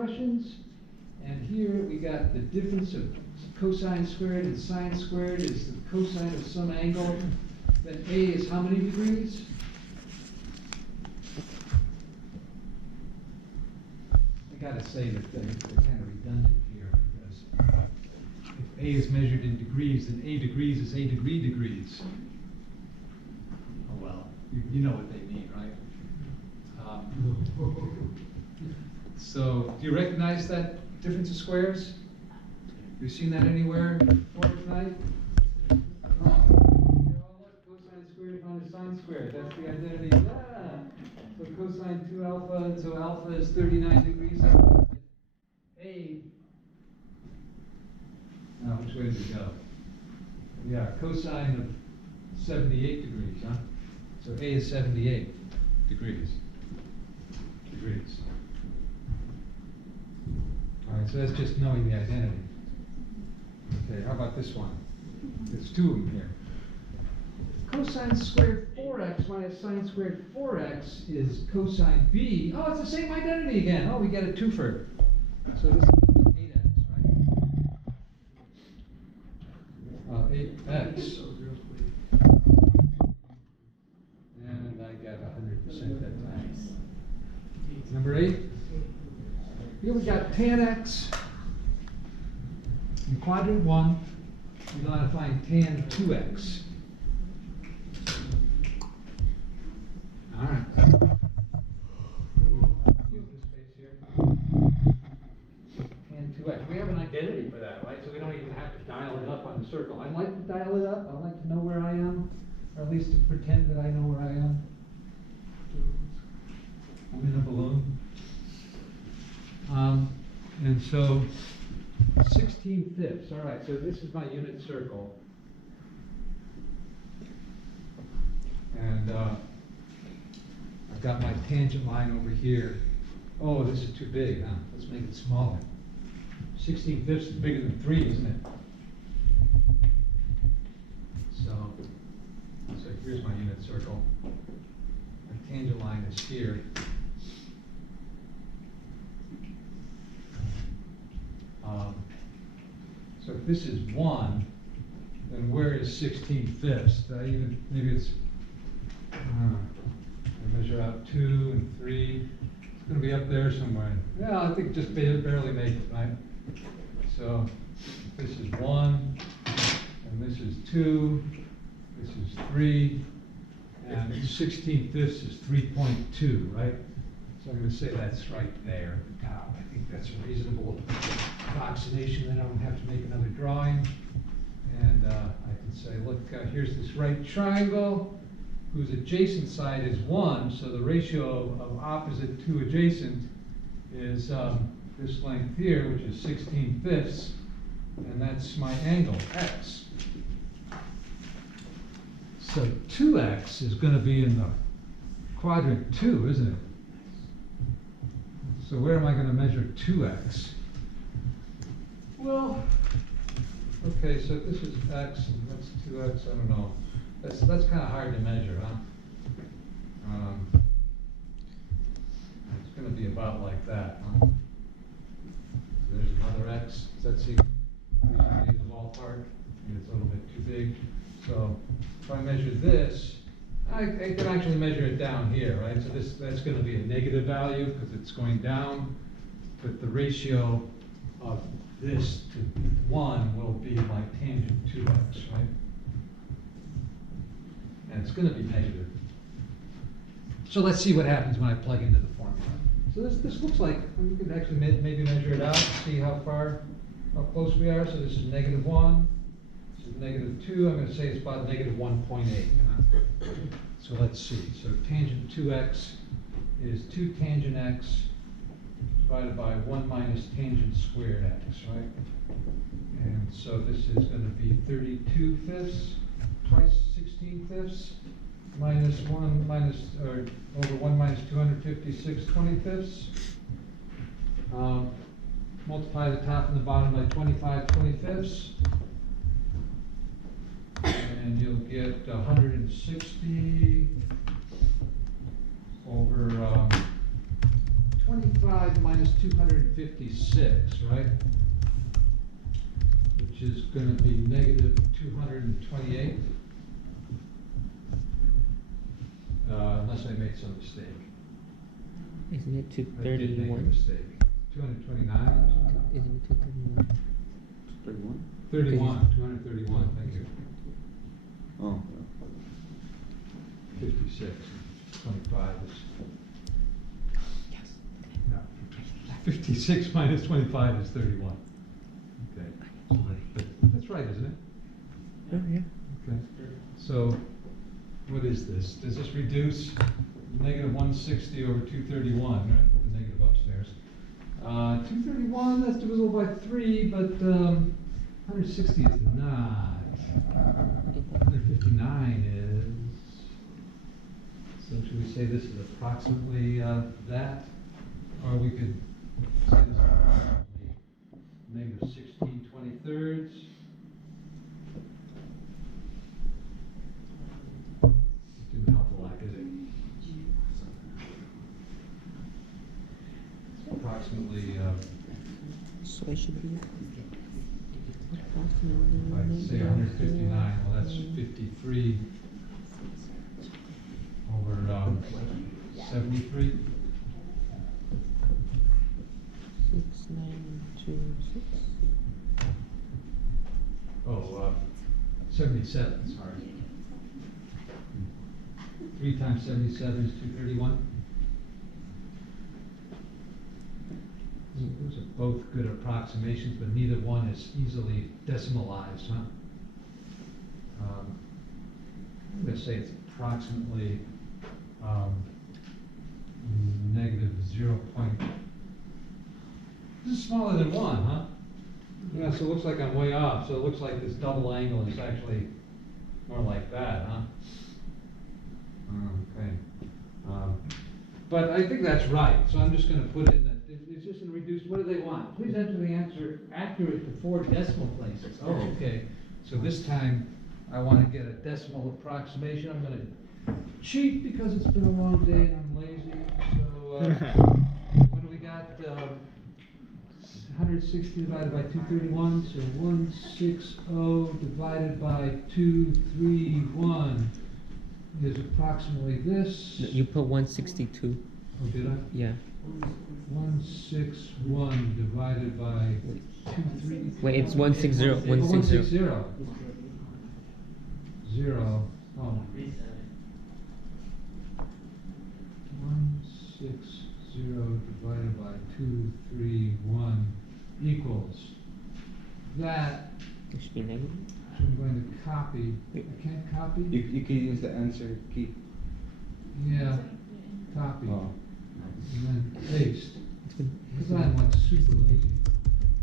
expressions. And here we got the difference of cosine squared and sine squared is the cosine of some angle. Then A is how many degrees? I gotta say that they're kind of redundant here because if A is measured in degrees, then A degrees is A degree degrees. Oh well, you know what they mean, right? So, do you recognize that difference of squares? Have you seen that anywhere before tonight? Oh, look, cosine squared minus sine squared. That's the identity. Yeah. So cosine 2 alpha, so alpha is 39 degrees. A. Now, which way did we go? Yeah, cosine of 78 degrees, huh? So A is 78 degrees. All right, so that's just knowing the identity. Okay, how about this one? There's two of them here. Cosine squared 4x minus sine squared 4x is cosine b. Oh, it's the same identity again. Oh, we get a twofer. So this is 8x, right? 8x. And I got 100% that time. Number 8. Here we got tan x in quadrant 1. We want to find tan 2x. All right. Use this space here. Tan 2x. We have an identity for that, right? So we don't even have to dial it up on the circle. I like to dial it up. I like to know where I am, or at least to pretend that I know where I am. I'm in a balloon. And so 16/5. All right, so this is my unit circle. And I've got my tangent line over here. Oh, this is too big, huh? Let's make it smaller. 16/5 is bigger than 3, isn't it? So here's my unit circle. My tangent line is here. So if this is 1, then where is 16/5? Maybe it's, I measure out 2 and 3. It's going to be up there somewhere. Yeah, I think just barely make it, right? So if this is 1, and this is 2, this is 3, and 16/5 is 3.2, right? So I'm going to say that's right there at the top. I think that's a reasonable approximation. Then I don't have to make another drawing. And I can say, look, here's this right triangle whose adjacent side is 1. So the ratio of opposite to adjacent is this length here, which is 16/5. And that's my angle, x. So 2x is going to be in the quadrant 2, isn't it? So where am I going to measure 2x? Well, okay, so this is x and that's 2x, I don't know. That's kind of hard to measure, huh? It's going to be about like that, huh? So there's another x. Does that seem reasonably in the ballpark? Maybe it's a little bit too big. So if I measure this, I can actually measure it down here, right? So that's going to be a negative value because it's going down, but the ratio of this to 1 will be my tangent 2x, right? And it's going to be negative. So let's see what happens when I plug into the formula. So this looks like, we could actually maybe measure it out, see how close we are. So this is -1. -2, I'm going to say it's about -1.8. So let's see. So tangent 2x is 2 tangent x divided by 1 minus tangent squared x, right? And so this is going to be 32/5 twice 16/5 minus 1 minus, or over 1 minus 256 25ths. Multiply the top and the bottom by 25 25ths. And you'll get 160 over 25 25 minus 256, right? Which is going to be negative 228. Unless I made some mistake. Isn't it I did make a 231? mistake. 229 or something? Isn't it 231? 31? 31, 231, thank you. Oh. 56, 25 is, Yes. no. 56 minus 25 is 31. Okay, but that's right, isn't it? Oh, yeah. Okay, so what is this? Does this reduce negative 160 over 231, right, put the negative upstairs? 231, that's divisible by 3, but 160 is not. 159 is. So should we say this is approximately that? Or we could say this is approximately negative 16/23. Didn't help a lot, did it? Approximately, So it should be. I'd say 159, well, that's 53 over 73. 6926. Oh, 77, sorry. 3 times 77 is 231. So those are both good approximations, but neither one is easily decimalized, huh? I'm going to say it's approximately negative 0. This is smaller than 1, huh? Yeah, so it looks like I'm way off. So it looks like this double angle is actually more like that, huh? Okay. But I think that's right. So I'm just going to put in that it's just in reduced. What do they want? Please enter the answer accurate to 4 decimal places. Oh, okay. So this time I want to get a decimal approximation. I'm going to cheat because it's been a long day and I'm lazy. So what do we got? 160 divided by 231. So 160 divided by 231 is approximately this. No, you put 162. Oh, did I? Yeah. 161 divided by 23. Wait, it's 160. Oh, 160. 160. 0. Oh. 160 divided by 231 equals that. It should be negative. So I'm going to copy. I can't copy? You can use the answer key. Yeah. Copy. Oh. And then paste. It's good. Because I'm like super lazy.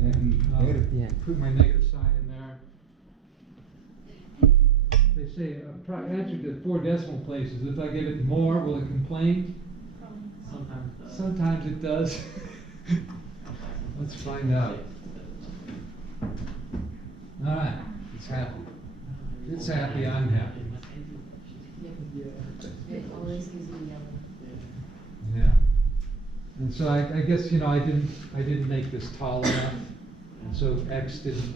And negative. Yeah. Put my negative sign in there. They say answer to 4 decimal places. If I give it more, will it complain? Sometimes it does. Let's find out. All right, it's happy. It's happy. I'm happy. It always gives me yellow. Yeah. And so I guess I didn't make this tall enough, and so X didn't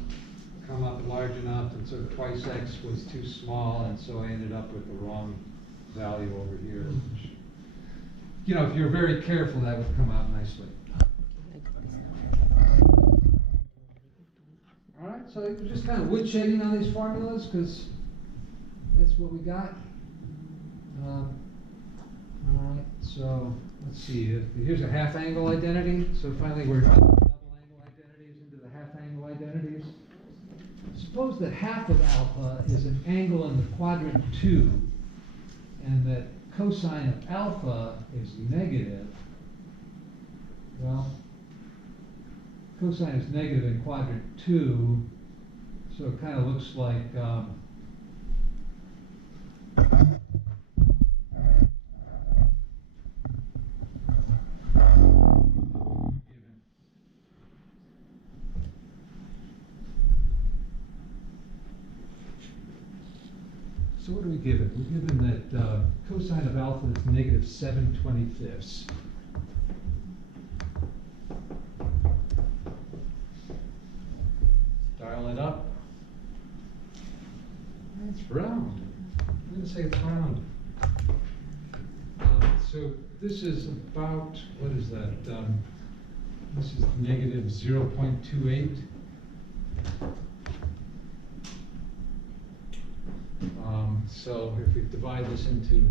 come up large enough, and so twice X was too small, and so I ended up with the wrong value over here. Which, if you're very careful, that would come out nicely. All right, so we're just kind of woodshedding on these formulas because that's what we got. All right, so let's see. Here's a half angle identity. So finally, we're double angle identities into the half angle identities. Suppose that half of alpha is an angle in the quadrant 2, and that cosine of alpha is negative. Well, cosine is negative in quadrant 2, so it kind of looks like so what are we given? We're given that cosine of alpha is negative 7/25. dial it up. It's round. I'm gonna say it's round. So this is about, what is that? This is negative 0.28. So if we divide this into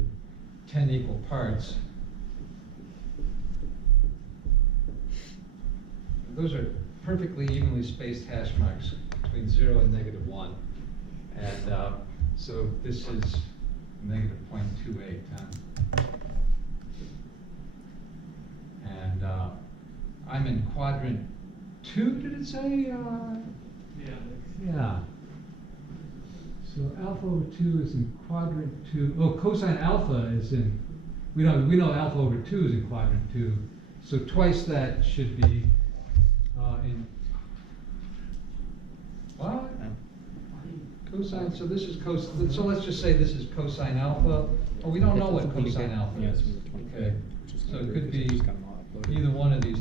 10 equal parts, those are perfectly evenly spaced hash marks between 0 and negative 1. And so this is negative 0.28. And I'm in quadrant 2, did it say? Yeah. So alpha over 2 is in quadrant 2. Oh, cosine alpha is in, we know alpha over 2 is in quadrant 2. So twice that should be in, what? Cosine, so this is cosine, so let's just say this is cosine alpha. Oh, we don't know what cosine alpha is. Okay, so it could be either one of these